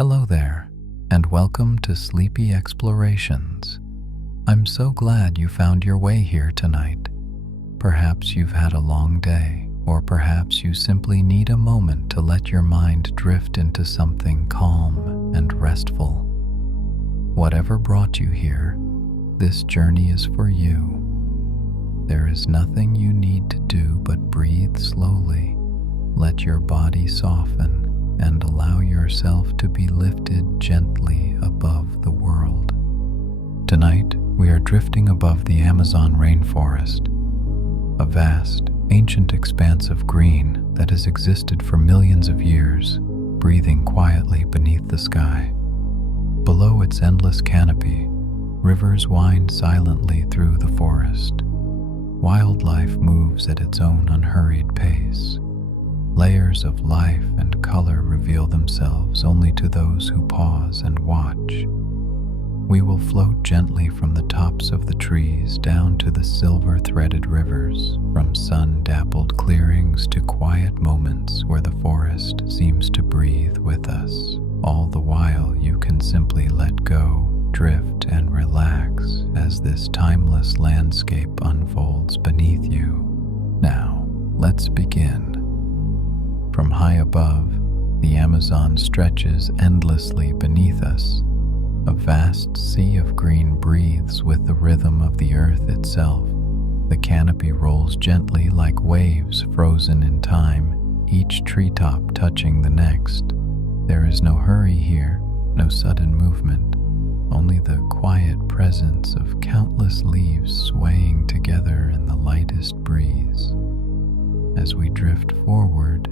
Hello there, and welcome to Sleepy Explorations. I'm so glad you found your way here tonight. Perhaps you've had a long day, or perhaps you simply need a moment to let your mind drift into something calm and restful. Whatever brought you here, this journey is for you. There is nothing you need to do but breathe slowly, let your body soften, and allow yourself to be lifted gently above the world. Tonight, we are drifting above the Amazon rainforest, a vast, ancient expanse of green that has existed for millions of years, breathing quietly beneath the sky. Below its endless canopy, rivers wind silently through the forest. Wildlife moves at its own unhurried pace. Layers of life and color reveal themselves only to those who pause and watch. We will float gently from the tops of the trees down to the silver-threaded rivers, from sun-dappled clearings to quiet moments where the forest seems to breathe with us. All the while, you can simply let go, drift, and relax as this timeless landscape unfolds beneath you. Now, let's begin. From high above, the Amazon stretches endlessly beneath us. A vast sea of green breathes with the rhythm of the earth itself. The canopy rolls gently like waves frozen in time, each treetop touching the next. There is no hurry here, no sudden movement, only the quiet presence of countless leaves swaying together in the lightest breeze. As we drift forward,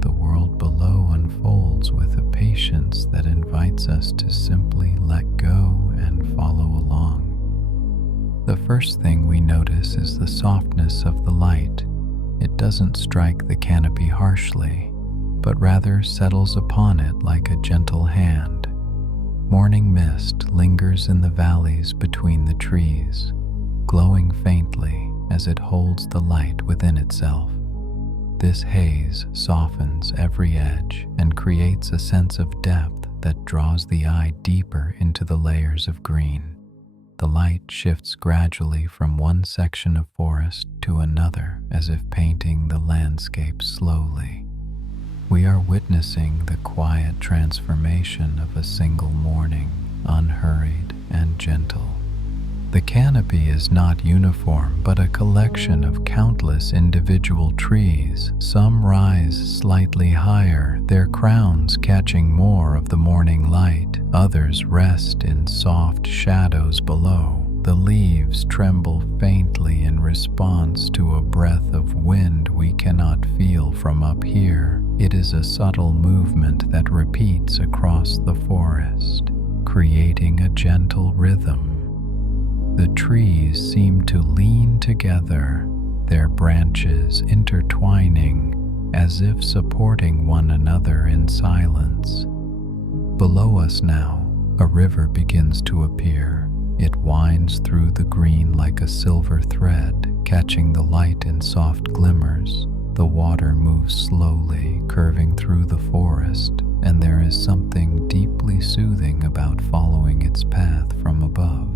the world below unfolds with a patience that invites us to simply let go and follow along. The first thing we notice is the softness of the light. It doesn't strike the canopy harshly, but rather settles upon it like a gentle hand. Morning mist lingers in the valleys between the trees, glowing faintly as it holds the light within itself. This haze softens every edge and creates a sense of depth that draws the eye deeper into the layers of green. The light shifts gradually from one section of forest to another, as if painting the landscape slowly. We are witnessing the quiet transformation of a single morning, unhurried and gentle. The canopy is not uniform, but a collection of countless individual trees. Some rise slightly higher, their crowns catching more of the morning light. Others rest in soft shadows below. The leaves tremble faintly in response to a breath of wind we cannot feel from up here. It is a subtle movement that repeats across the forest, creating a gentle rhythm. The trees seem to lean together, their branches intertwining as if supporting one another in silence. Below us now, a river begins to appear. It winds through the green like a silver thread, catching the light in soft glimmers. The water moves slowly, curving through the forest, and there is something deeply soothing about following its path from above.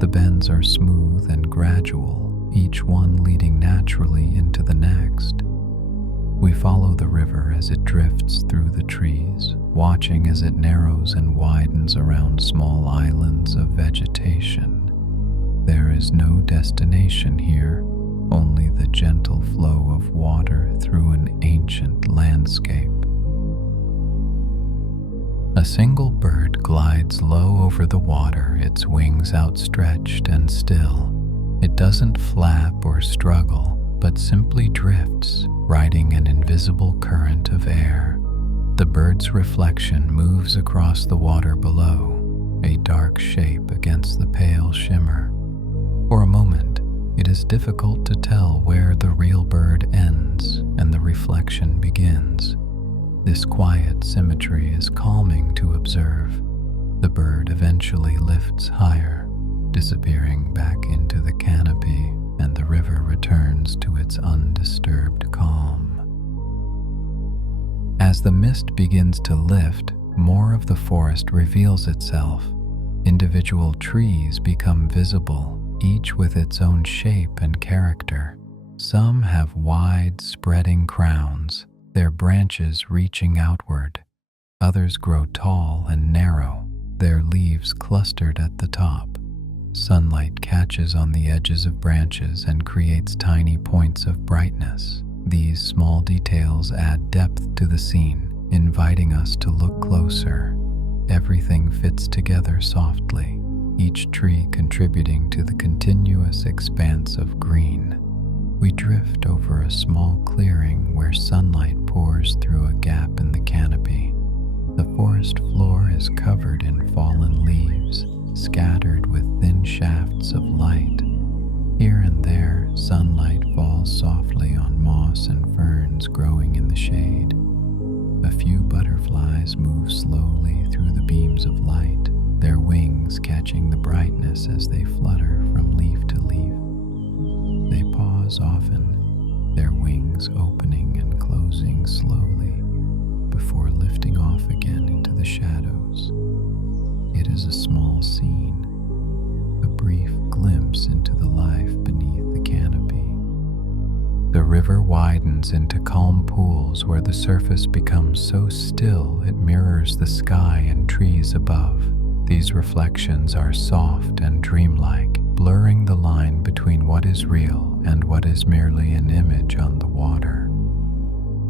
The bends are smooth and gradual, each one leading naturally into the next. We follow the river as it drifts through the trees, watching as it narrows and widens around small islands of vegetation. There is no destination here, only the gentle flow of water through an ancient landscape. A single bird glides low over the water, its wings outstretched and still. It doesn't flap or struggle, but simply drifts, riding an invisible current of air. The bird's reflection moves across the water below, a dark shape against the pale shimmer. For a moment, it is difficult to tell where the real bird ends and the reflection begins. This quiet symmetry is calming to observe. The bird eventually lifts higher, disappearing back into the canopy, and the river returns to its undisturbed calm. As the mist begins to lift, more of the forest reveals itself. Individual trees become visible, each with its own shape and character. Some have wide, spreading crowns, their branches reaching outward. Others grow tall and narrow, their leaves clustered at the top. Sunlight catches on the edges of branches and creates tiny points of brightness. These small details add depth to the scene, inviting us to look closer. Everything fits together softly, each tree contributing to the continuous expanse of green. We drift over a small clearing where sunlight pours through a gap in the canopy. The forest floor is covered in fallen leaves, scattered with thin shafts of light. Here and there, sunlight falls softly on moss and ferns growing in the shade. A few butterflies move slowly through the beams of light, their wings catching the brightness as they flutter from leaf to leaf. They pause often, their wings opening and closing slowly before lifting off again into the shadows. It is a small scene, a brief glimpse into the life beneath the canopy. The river widens into calm pools where the surface becomes so still it mirrors the sky and trees above. These reflections are soft and dreamlike, blurring the line between what is real and what is merely an image on the water.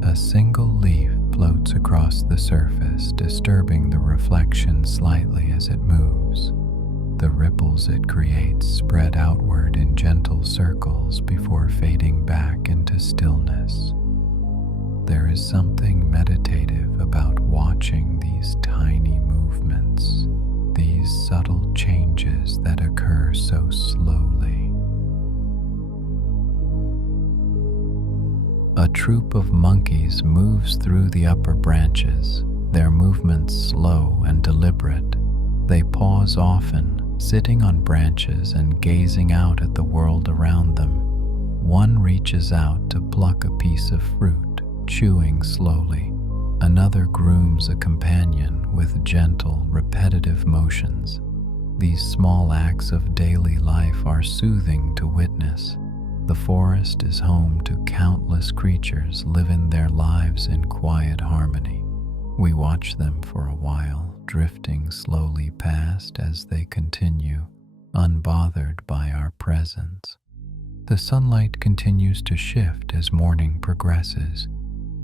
A single leaf floats across the surface, disturbing the reflection slightly as it moves. The ripples it creates spread outward in gentle circles before fading back into stillness. There is something meditative about watching these tiny movements, these subtle changes that occur so slowly. A troop of monkeys moves through the upper branches, their movements slow and deliberate. They pause often, sitting on branches and gazing out at the world around them. One reaches out to pluck a piece of fruit, chewing slowly. Another grooms a companion with gentle, repetitive motions. These small acts of daily life are soothing to witness. The forest is home to countless creatures living their lives in quiet harmony. We watch them for a while, drifting slowly past as they continue, unbothered by our presence. The sunlight continues to shift as morning progresses.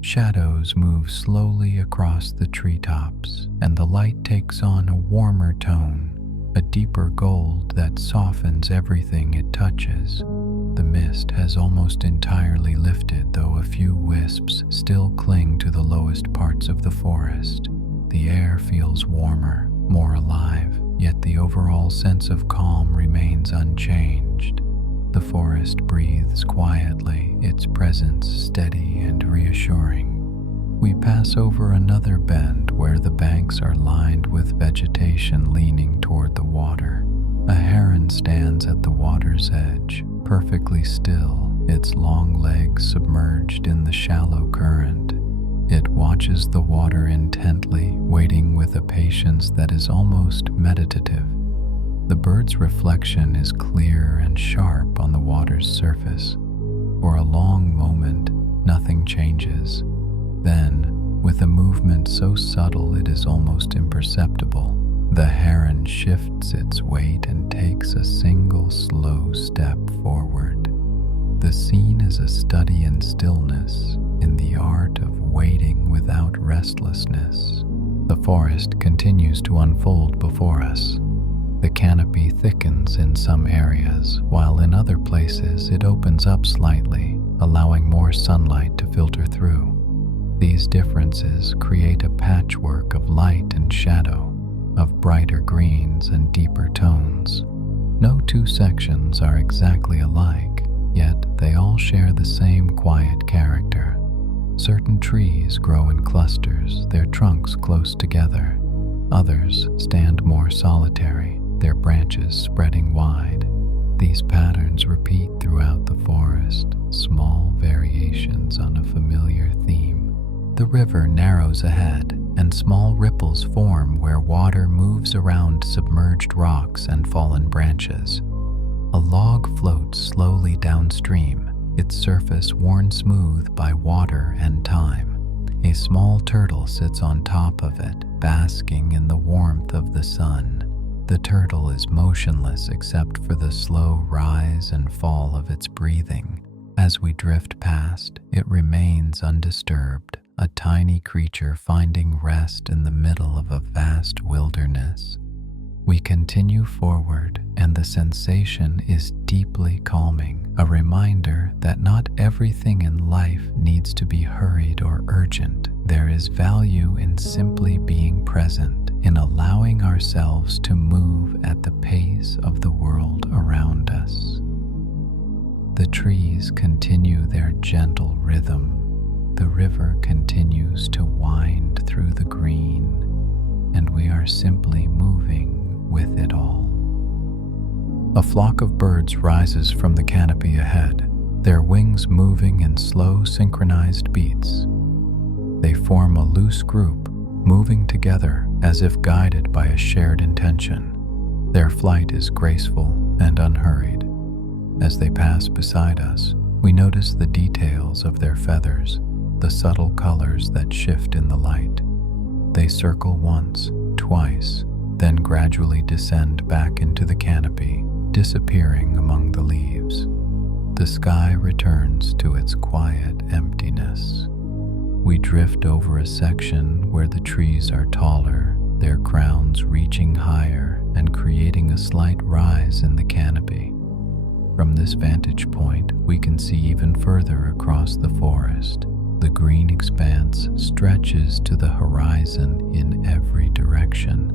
Shadows move slowly across the treetops, and the light takes on a warmer tone, a deeper gold that softens everything it touches. The mist has almost entirely lifted, though a few wisps still cling to the lowest parts of the forest. The air feels warmer, more alive, yet the overall sense of calm remains unchanged. The forest breathes quietly, its presence steady and reassuring. We pass over another bend where the banks are lined with vegetation leaning toward the water. A heron stands at the water's edge, perfectly still, its long legs submerged in the shallow current. It watches the water intently, waiting with a patience that is almost meditative. The bird's reflection is clear and sharp on the water's surface. For a long moment, nothing changes. Then, with a movement so subtle it is almost imperceptible, the heron shifts its weight and takes a single slow step forward. The scene is a study in stillness, in the art of waiting without restlessness. The forest continues to unfold before us. The canopy thickens in some areas, while in other places it opens up slightly, allowing more sunlight to filter through. These differences create a patchwork of light and shadow, of brighter greens and deeper tones. No two sections are exactly alike, yet they all share the same quiet character. Certain trees grow in clusters, their trunks close together. Others stand more solitary, their branches spreading wide. These patterns repeat throughout the forest, small variations on a familiar theme. The river narrows ahead, and small ripples form where water moves around submerged rocks and fallen branches. A log floats slowly downstream, its surface worn smooth by water and time. A small turtle sits on top of it, basking in the warmth of the sun. The turtle is motionless except for the slow rise and fall of its breathing. As we drift past, it remains undisturbed, a tiny creature finding rest in the middle of a vast wilderness. We continue forward, and the sensation is deeply calming, a reminder that not everything in life needs to be hurried or urgent. There is value in simply being present, in allowing ourselves to move at the pace of the world around us. The trees continue their gentle rhythm. The river continues to wind through the green, and we are simply moving with it all. A flock of birds rises from the canopy ahead, their wings moving in slow, synchronized beats. They form a loose group, moving together as if guided by a shared intention. Their flight is graceful and unhurried. As they pass beside us, we notice the details of their feathers, the subtle colors that shift in the light. They circle once, twice, then gradually descend back into the canopy, disappearing among the leaves. The sky returns to its quiet emptiness. We drift over a section where the trees are taller, their crowns reaching higher and creating a slight rise in the canopy. From this vantage point, we can see even further across the forest. The green expanse stretches to the horizon in every direction.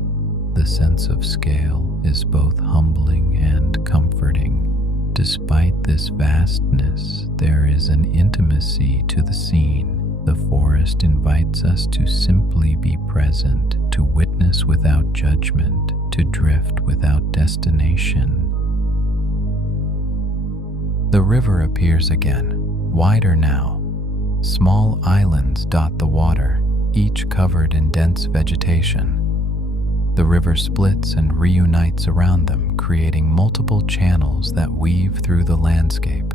The sense of scale is both humbling and comforting. Despite this vastness, there is an intimacy to the scene. The forest invites us to simply be present, to witness without judgment, to drift without destination. The river appears again, wider now. Small islands dot the water, each covered in dense vegetation. The river splits and reunites around them, creating multiple channels that weave through the landscape.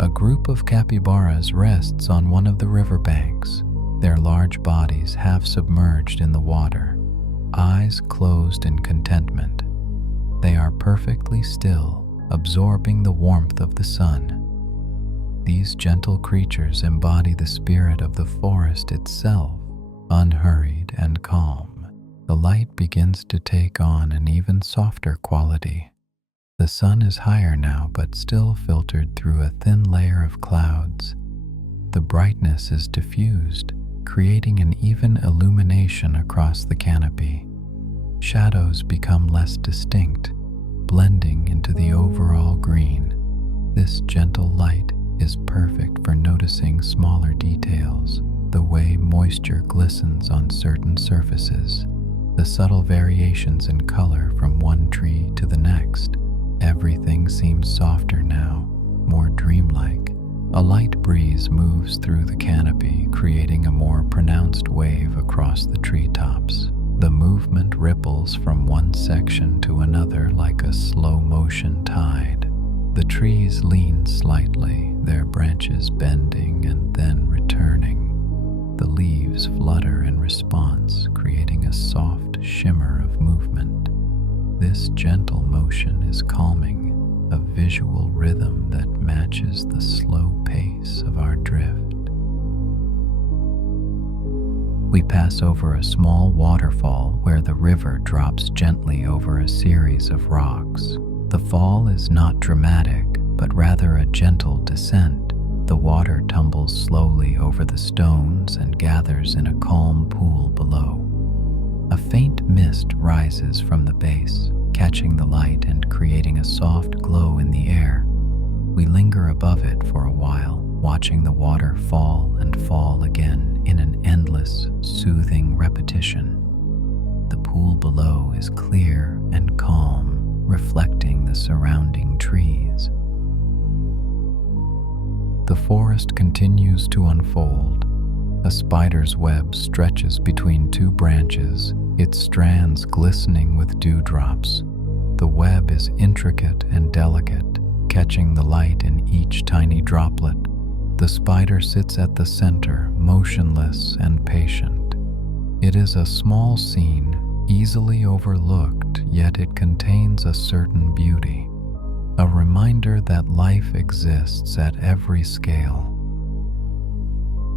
A group of capybaras rests on one of the riverbanks, their large bodies half submerged in the water, eyes closed in contentment. They are perfectly still, absorbing the warmth of the sun. These gentle creatures embody the spirit of the forest itself, unhurried and calm. The light begins to take on an even softer quality. The sun is higher now, but still filtered through a thin layer of clouds. The brightness is diffused, creating an even illumination across the canopy. Shadows become less distinct, blending into the overall green. This gentle light is perfect for noticing smaller details, the way moisture glistens on certain surfaces, the subtle variations in color from one tree to the next. Everything seems softer now, more dreamlike. A light breeze moves through the canopy, creating a more pronounced wave across the treetops. The movement ripples from one section to another like a slow-motion tide. The trees lean slightly, their branches bending and then returning. The leaves flutter in response, creating a soft shimmer of movement. This gentle motion is calming, a visual rhythm that matches the slow pace of our drift. We pass over a small waterfall where the river drops gently over a series of rocks. The fall is not dramatic, but rather a gentle descent. The water tumbles slowly over the stones and gathers in a calm pool below. A faint mist rises from the base, catching the light and creating a soft glow in the air. We linger above it for a while, watching the water fall and fall again in an endless, soothing repetition. The pool below is clear and calm, reflecting the surrounding trees. The forest continues to unfold. A spider's web stretches between two branches, its strands glistening with dewdrops. The web is intricate and delicate, catching the light in each tiny droplet. The spider sits at the center, motionless and patient. It is a small scene, easily overlooked, yet it contains a certain beauty, a reminder that life exists at every scale.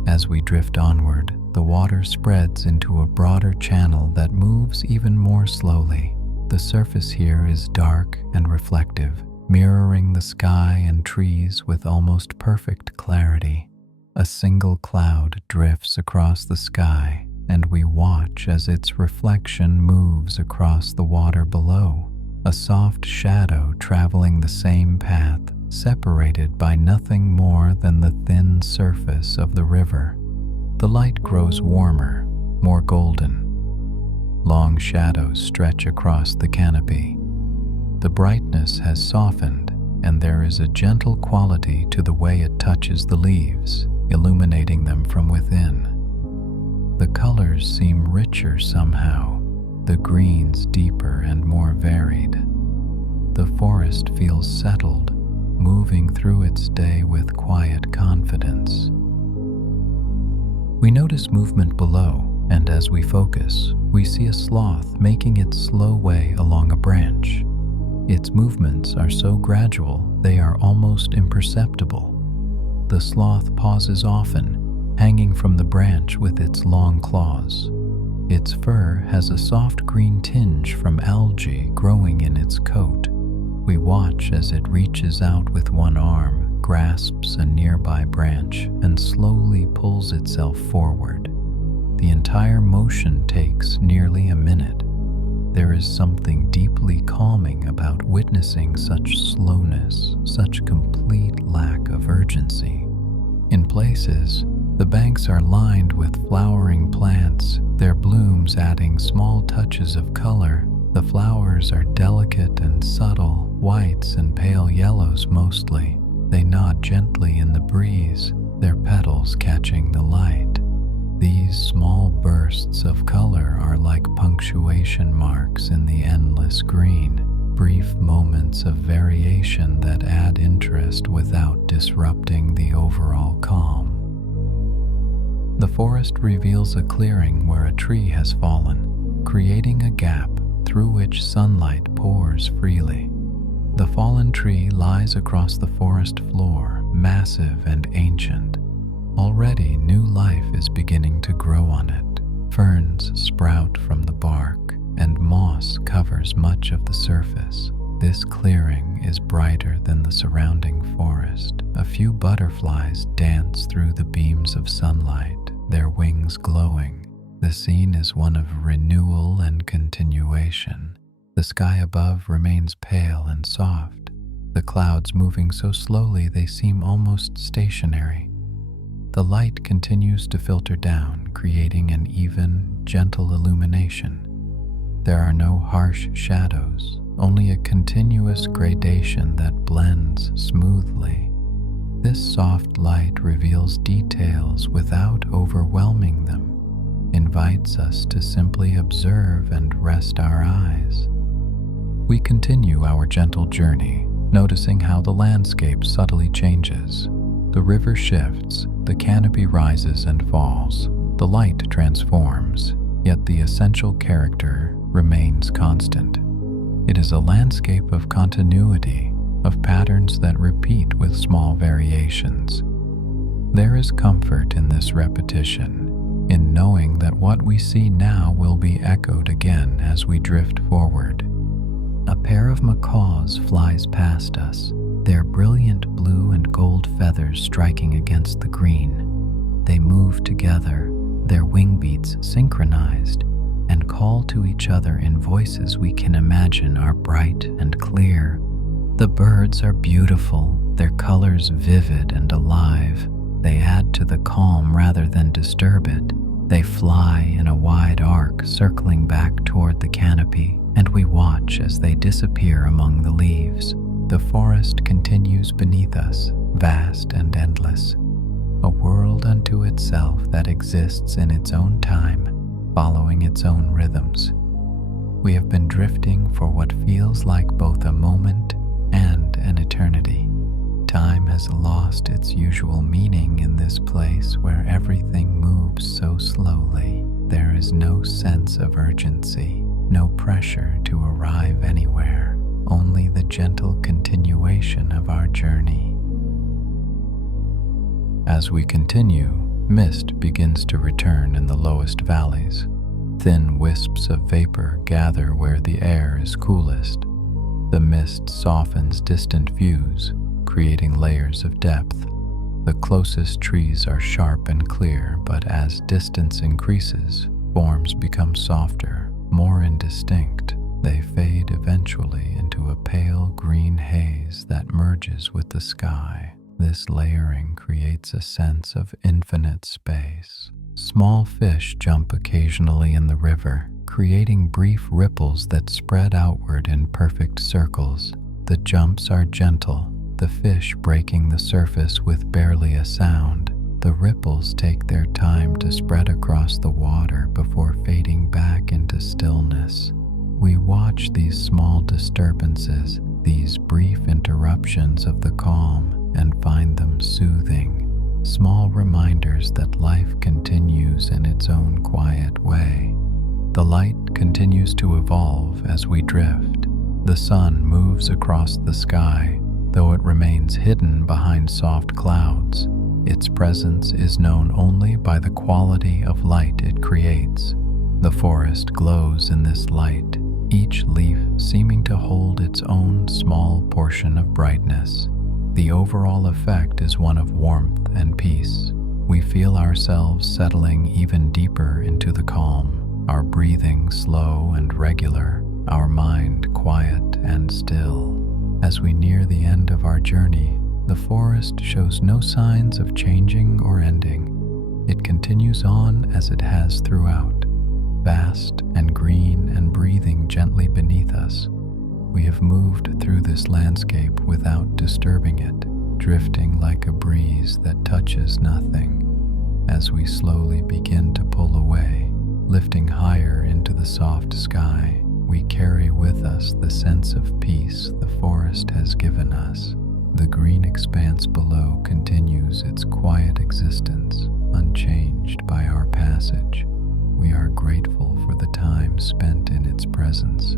As we drift onward, the water spreads into a broader channel that moves even more slowly. The surface here is dark and reflective, mirroring the sky and trees with almost perfect clarity. A single cloud drifts across the sky, and we watch as its reflection moves across the water below, a soft shadow traveling the same path, separated by nothing more than the thin surface of the river. The light grows warmer, more golden. Long shadows stretch across the canopy. The brightness has softened, and there is a gentle quality to the way it touches the leaves, illuminating them from within. The colors seem richer somehow, the greens deeper and more varied. The forest feels settled, moving through its day with quiet confidence. We notice movement below, and as we focus, we see a sloth making its slow way along a branch. Its movements are so gradual they are almost imperceptible. The sloth pauses often, hanging from the branch with its long claws. Its fur has a soft green tinge from algae growing in its coat. We watch as it reaches out with one arm, grasps a nearby branch, and slowly pulls itself forward. The entire motion takes nearly a minute. There is something deeply calming about witnessing such slowness, such complete lack of urgency. In places, the banks are lined with flowering plants, their blooms adding small touches of color. The flowers are delicate and subtle, whites and pale yellows mostly. They nod gently in the breeze, their petals catching the light. These small bursts of color are like punctuation marks in the endless green, brief moments of variation that add interest without disrupting the overall calm. The forest reveals a clearing where a tree has fallen, creating a gap through which sunlight pours freely. The fallen tree lies across the forest floor, massive and ancient. Already new life is beginning to grow on it. Ferns sprout from the bark, and moss covers much of the surface. This clearing is brighter than the surrounding forest. A few butterflies dance through the beams of sunlight, their wings glowing. The scene is one of renewal and continuation. The sky above remains pale and soft, the clouds moving so slowly they seem almost stationary. The light continues to filter down, creating an even, gentle illumination. There are no harsh shadows, only a continuous gradation that blends smoothly. This soft light reveals details without overwhelming them, invites us to simply observe and rest our eyes. We continue our gentle journey, noticing how the landscape subtly changes. The river shifts, the canopy rises and falls, the light transforms, yet the essential character remains constant. It is a landscape of continuity, of patterns that repeat with small variations. There is comfort in this repetition, in knowing that what we see now will be echoed again as we drift forward. A pair of macaws flies past us, their brilliant blue and gold feathers striking against the green. They move together, their wing beats synchronized, and call to each other in voices we can imagine are bright and clear. The birds are beautiful, their colors vivid and alive. They add to the calm rather than disturb it. They fly in a wide arc, circling back toward the canopy, and we watch as they disappear among the leaves. The forest continues beneath us, vast and endless. a world unto itself that exists in its own time, following its own rhythms. We have been drifting for what feels like both a moment and an eternity. Time has lost its usual meaning in this place where everything moves so slowly. There is no sense of urgency, no pressure to arrive anywhere, only the gentle continuation of our journey. As we continue, mist begins to return in the lowest valleys. Thin wisps of vapor gather where the air is coolest. The mist softens distant views, creating layers of depth. The closest trees are sharp and clear, but as distance increases, forms become softer, more indistinct. They fade eventually into a pale green haze that merges with the sky. This layering creates a sense of infinite space. Small fish jump occasionally in the river, creating brief ripples that spread outward in perfect circles. The jumps are gentle, the fish breaking the surface with barely a sound. The ripples take their time to spread across the water before fading back into stillness. We watch these small disturbances, these brief interruptions of the calm, and find them soothing. Small reminders that life continues in its own quiet way. The light continues to evolve as we drift. The sun moves across the sky, though it remains hidden behind soft clouds. Its presence is known only by the quality of light it creates. The forest glows in this light, each leaf seeming to hold its own small portion of brightness. The overall effect is one of warmth and peace. We feel ourselves settling even deeper into the calm, our breathing slow and regular, our mind quiet and still. As we near the end of our journey, the forest shows no signs of changing or ending. It continues on as it has throughout, vast and green and breathing gently beneath us. We have moved through this landscape without disturbing it, drifting like a breeze that touches nothing. As we slowly begin to pull away, lifting higher into the soft sky, we carry with us the sense of peace the forest has given us. The green expanse below continues its quiet existence, unchanged by our passage. We are grateful for the time spent in its presence,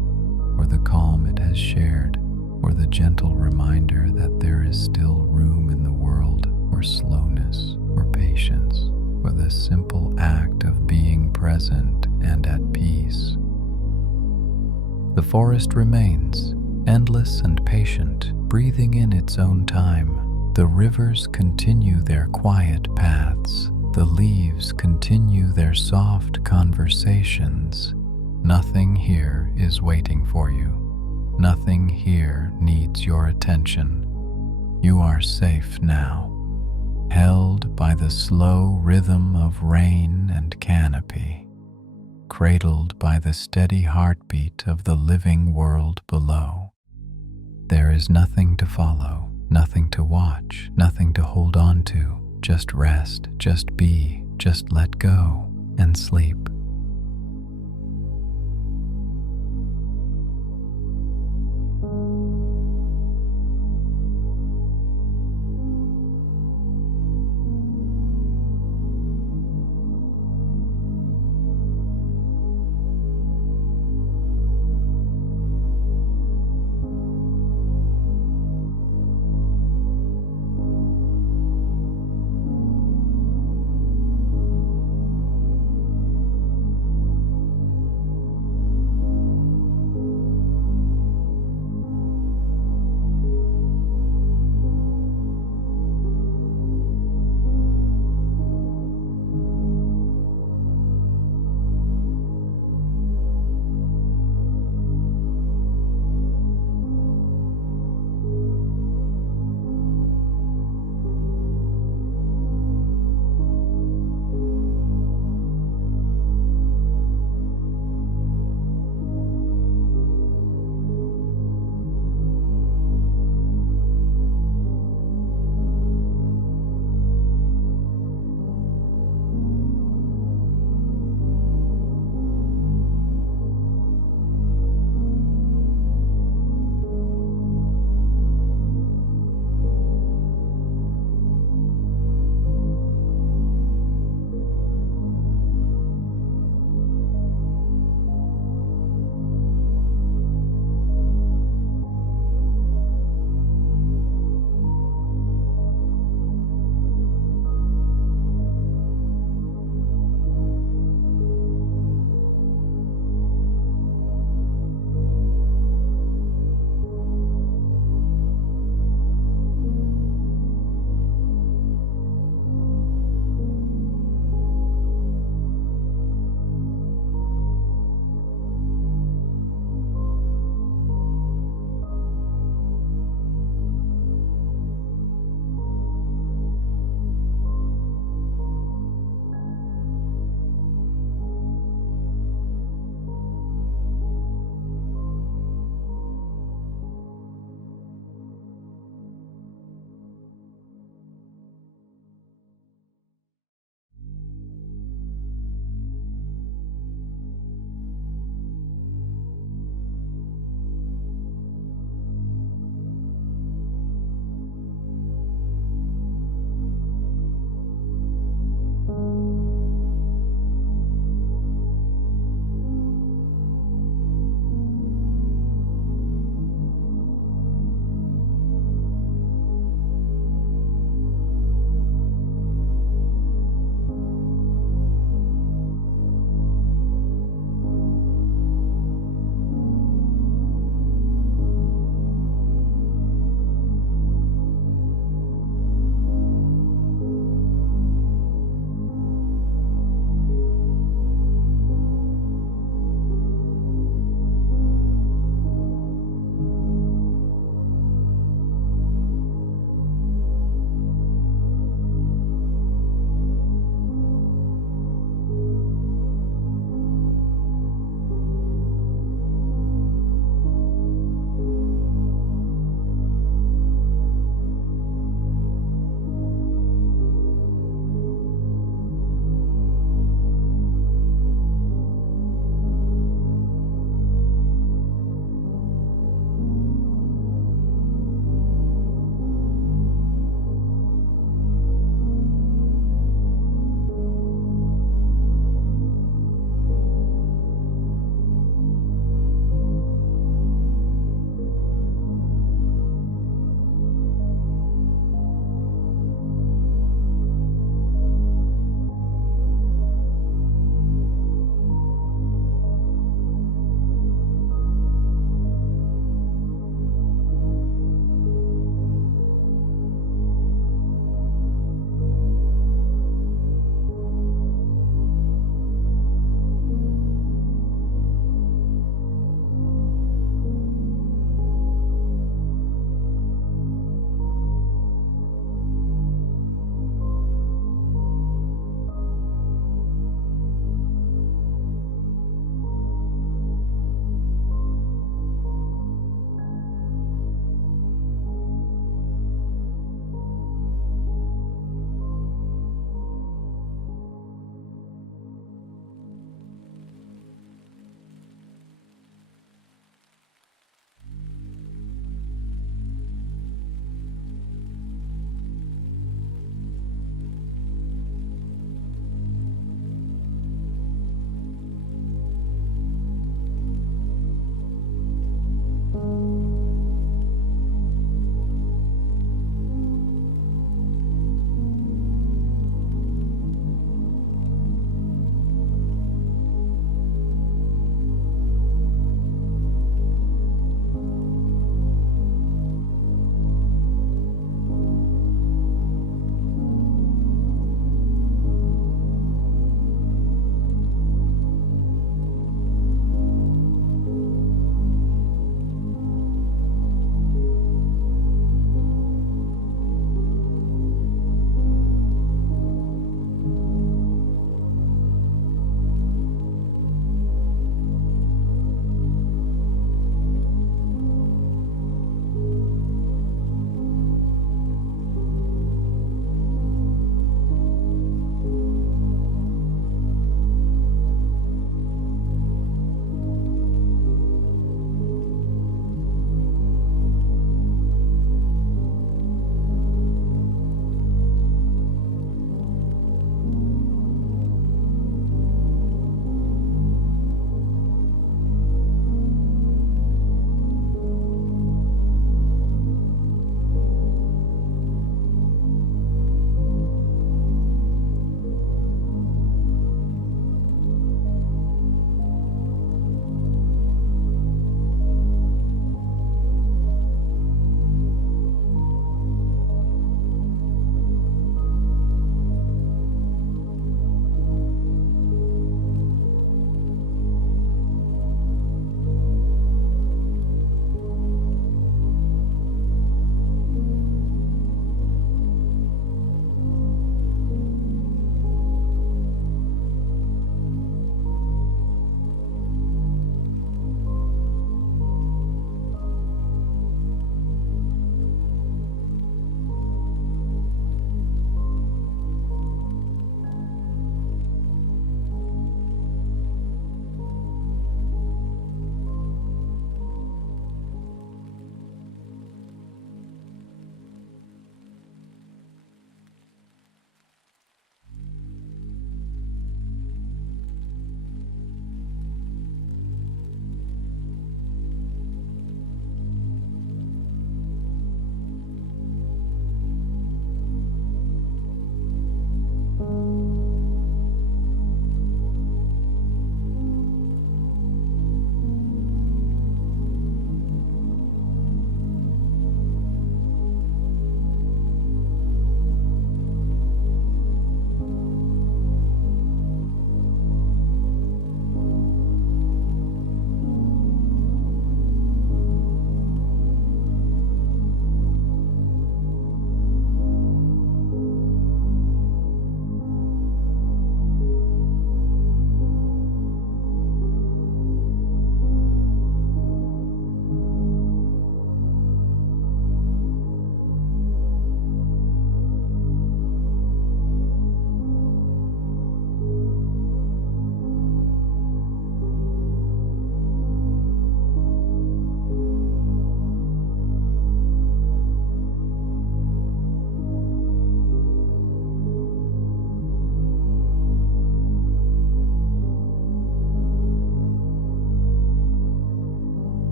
for the calm it has shared, for the gentle reminder that there is still room in the world for slowness, for patience, for the simple act of being present and at peace. The forest remains, endless and patient, breathing in its own time. The rivers continue their quiet paths. The leaves continue their soft conversations. Nothing here is waiting for you. Nothing here needs your attention. You are safe now, held by the slow rhythm of rain and canopy, cradled by the steady heartbeat of the living world below. There is nothing to follow, nothing to watch, nothing to hold on to. Just rest, just be, just let go and sleep.